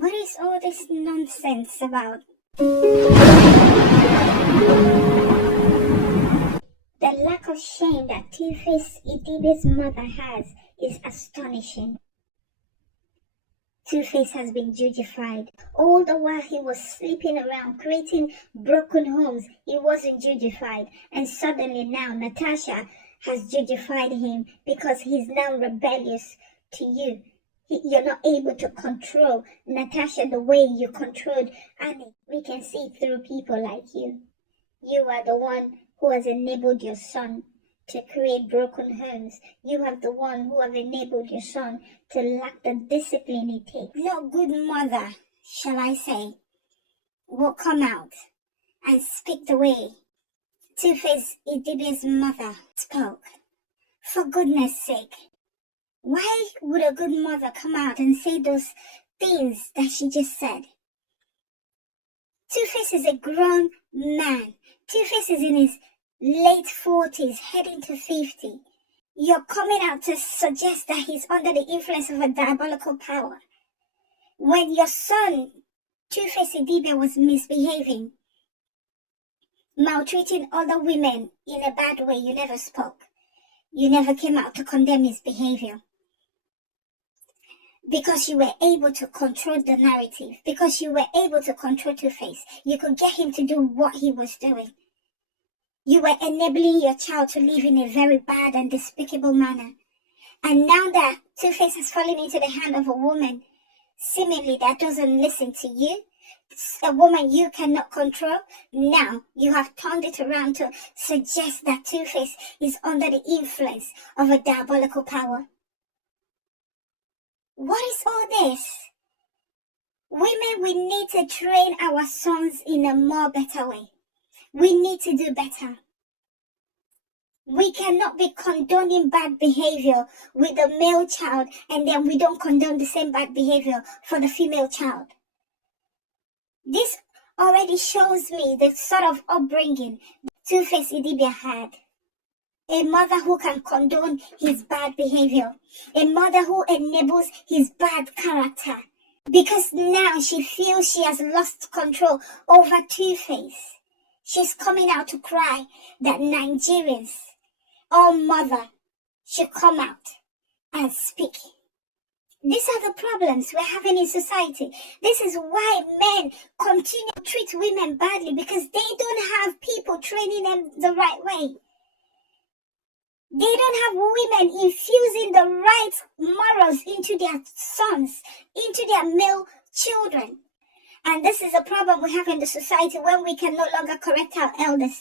What is all this nonsense about? The lack of shame that Two-Face Idibia's mother has is astonishing. Two-Face has been Jujified. All the while he was sleeping around, creating broken homes, he wasn't Jujified. And suddenly now Natasha has Jujified him because he's now rebellious to you. You're not able to control Natasha the way you controlled Annie. We can see through people like you. You are the one who has enabled your son to create broken homes. You are the one who have enabled your son to lack the discipline it takes. No good mother, shall I say, will come out and speak the way Two-Face Idibia's mother spoke. For goodness sake, why would a good mother come out and say those things that she just said? Two-Face is a grown man. Two-Face is in his late 40s, heading to 50. You're coming out to suggest that he's under the influence of a diabolical power. When your son, Two-Face Idibia, was misbehaving, maltreating other women in a bad way, you never spoke. You never came out to condemn his behavior. Because you were able to control the narrative, because you were able to control Two-Face, you could get him to do what he was doing. You were enabling your child to live in a very bad and despicable manner. And now that Two-Face has fallen into the hand of a woman, seemingly that doesn't listen to you, a woman you cannot control, now you have turned it around to suggest that Two-Face is under the influence of a diabolical power. What is all this? Women, we need to train our sons in a more better way. We need to do better. We cannot be condoning bad behavior with the male child and then we don't condone the same bad behavior for the female child. This already shows me the sort of upbringing Two-Face Idibia had. A mother who can condone his bad behavior. A mother who enables his bad character. Because now she feels she has lost control over Two-Face. She's coming out to cry that Nigerians, all mother, should come out and speak. These are the problems we're having in society. This is why men continue to treat women badly, because they don't have people training them the right way. They don't have women infusing the right morals into their sons, into their male children. And this is a problem we have in the society when we can no longer correct our elders.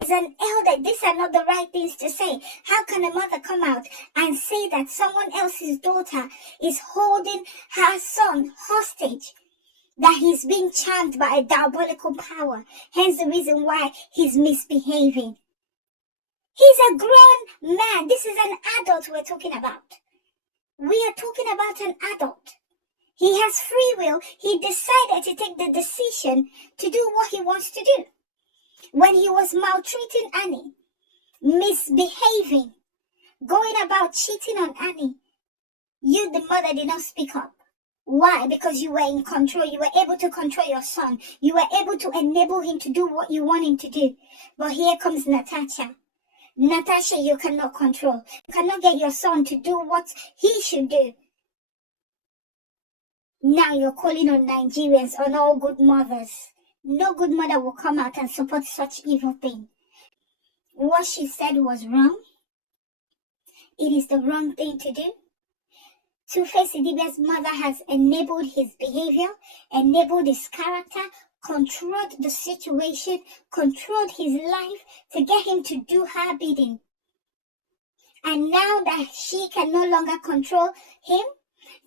As an elder, these are not the right things to say. How can a mother come out and say that someone else's daughter is holding her son hostage, that he's being charmed by a diabolical power, hence the reason why he's misbehaving? He's a grown man. This is an adult we're talking about. We are talking about an adult. He has free will. He decided to take the decision to do what he wants to do. When he was maltreating Annie, misbehaving, going about cheating on Annie, you, the mother, did not speak up. Why? Because you were in control. You were able to control your son. You were able to enable him to do what you want him to do. But here comes Natasha. Natasha, you cannot control. You cannot get your son to do what he should do. Now you're calling on Nigerians, on all good mothers. No good mother will come out and support such evil thing. What she said was wrong. It is the wrong thing to do. Two-Face Idibia's mother has enabled his behavior, enabled his character, controlled the situation, controlled his life to get him to do her bidding. And now that she can no longer control him,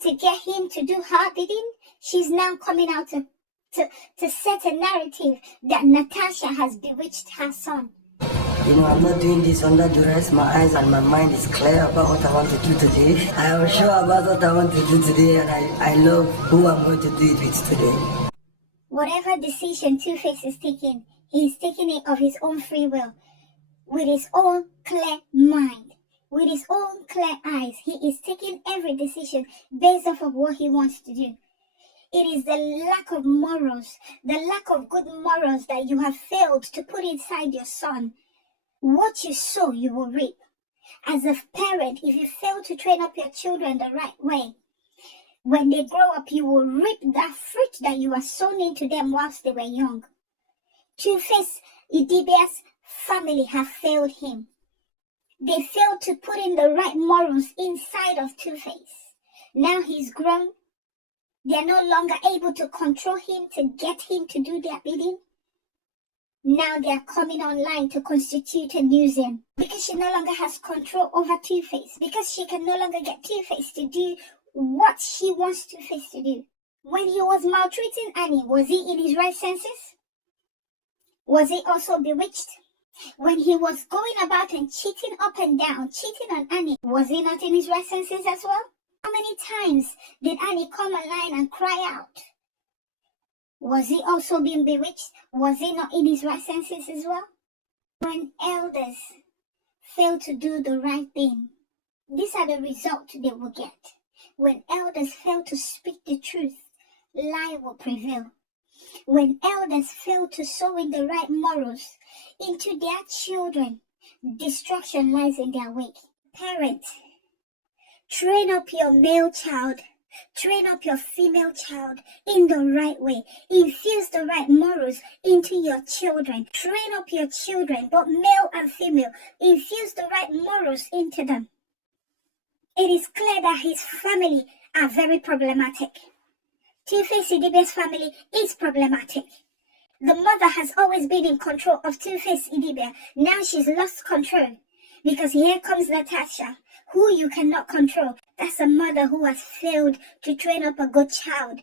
to get him to do her bidding, she's now coming out to set a narrative that Natasha has bewitched her son. You know, I'm not doing this under duress. My eyes and my mind is clear about what I want to do today. I am sure about what I want to do today, and I love who I'm going to do it with today. Whatever decision Two-Face is taking, he's taking it of his own free will, with his own clear mind, with his own clear eyes. He is taking every decision based off of what he wants to do. It is the lack of morals, the lack of good morals that you have failed to put inside your son. What you sow, you will reap. As a parent, if you fail to train up your children the right way, when they grow up, you will reap that fruit that you have sown into them whilst they were young. Two-Face Idibia's family have failed him. They failed to put in the right morals inside of Two-Face. Now he's grown. They are no longer able to control him, to get him to do their bidding. Now they are coming online to constitute a museum because she no longer has control over Two-Face, because she can no longer get Two-Face to do what she wants Two-Face to do. When he was maltreating Annie, was he in his right senses? Was he also bewitched? When he was going about and cheating up and down, cheating on Annie, was he not in his right senses as well? How many times did Annie come online and cry out? Was he also being bewitched? Was he not in his right senses as well? When elders fail to do the right thing, these are the results they will get. When elders fail to speak the truth, lie will prevail. When elders fail to sow in the right morals into their children, destruction lies in their wake. Parents, train up your male child, train up your female child in the right way. Infuse the right morals into your children. Train up your children, both male and female. Infuse the right morals into them. It is clear that his family are very problematic. Two-Face Idibia's family is problematic. The mother has always been in control of Two-Face Idibia. Now she's lost control because here comes Natasha, who you cannot control. That's a mother who has failed to train up a good child.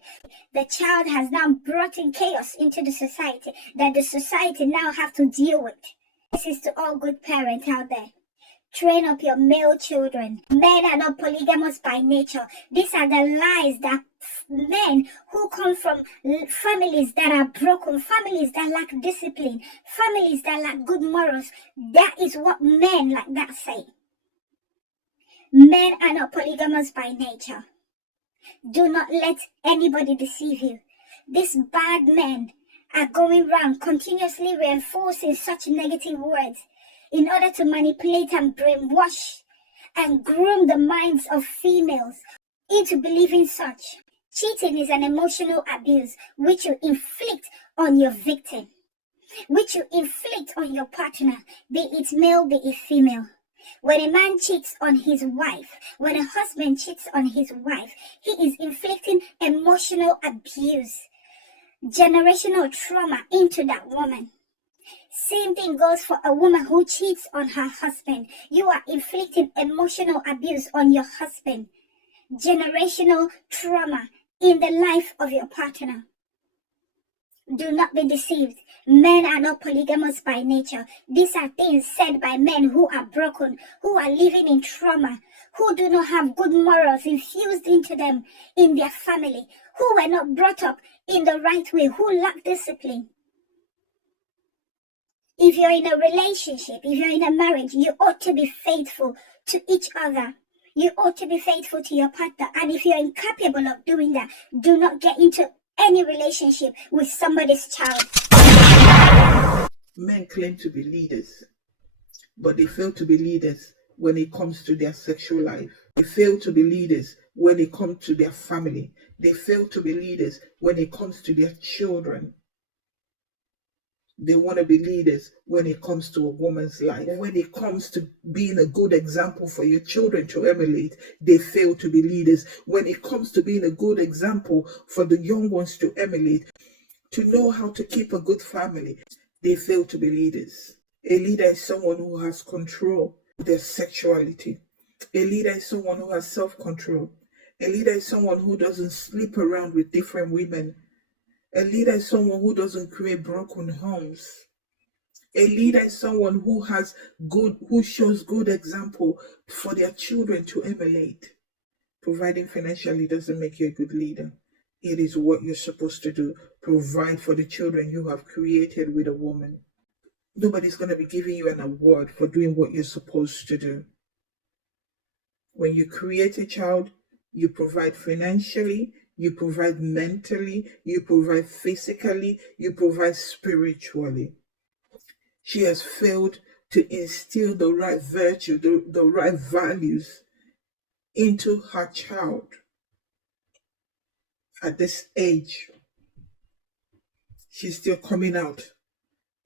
The child has now brought in chaos into the society that the society now have to deal with. This is to all good parents out there. Train up your male children. Men are not polygamous by nature. These are the lies that men who come from families that are broken, families that lack discipline, families that lack good morals. That is what men like that say. Men are not polygamous by nature. Do not let anybody deceive you. These bad men are going around continuously reinforcing such negative words in order to manipulate and brainwash and groom the minds of females into believing such. Cheating is an emotional abuse which you inflict on your victim, which you inflict on your partner, be it male, be it female. When a man cheats on his wife, when a husband cheats on his wife, he is inflicting emotional abuse, generational trauma into that woman. Same thing goes for a woman who cheats on her husband. You are inflicting emotional abuse on your husband, generational trauma in the life of your partner. Do not be deceived. Men are not polygamous by nature. These are things said by men who are broken, who are living in trauma, who do not have good morals infused into them in their family, who were not brought up in the right way, who lack discipline. If you're in a relationship, if you're in a marriage, you ought to be faithful to each other. You ought to be faithful to your partner. And if you're incapable of doing that, do not get into any relationship with somebody's child. Men claim to be leaders, but they fail to be leaders when it comes to their sexual life. They fail to be leaders when it comes to their family. They fail to be leaders when it comes to their children. They want to be leaders when it comes to a woman's life. When it comes to being a good example for your children to emulate, they fail to be leaders. When it comes to being a good example for the young ones to emulate, to know how to keep a good family, they fail to be leaders. A leader is someone who has control of their sexuality. A leader is someone who has self-control. A leader is someone who doesn't sleep around with different women. A leader is someone who doesn't create broken homes. A leader is someone who shows good example for their children to emulate. Providing financially doesn't make you a good leader. It is what you're supposed to do. Provide for the children you have created with a woman. Nobody's going to be giving you an award for doing what you're supposed to do. When you create a child, you provide financially, you provide mentally, you provide physically, you provide spiritually. She has failed to instill the right virtue, the right values into her child at this age. She's still coming out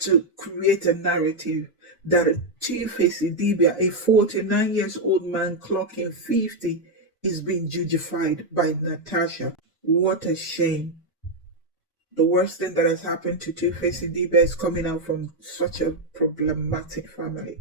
to create a narrative that a two-faced Idibia, a 49 years old man clocking 50, is being Jujufied by Natasha. What a shame. The worst thing that has happened to two-faced Idibia is coming out from such a problematic family.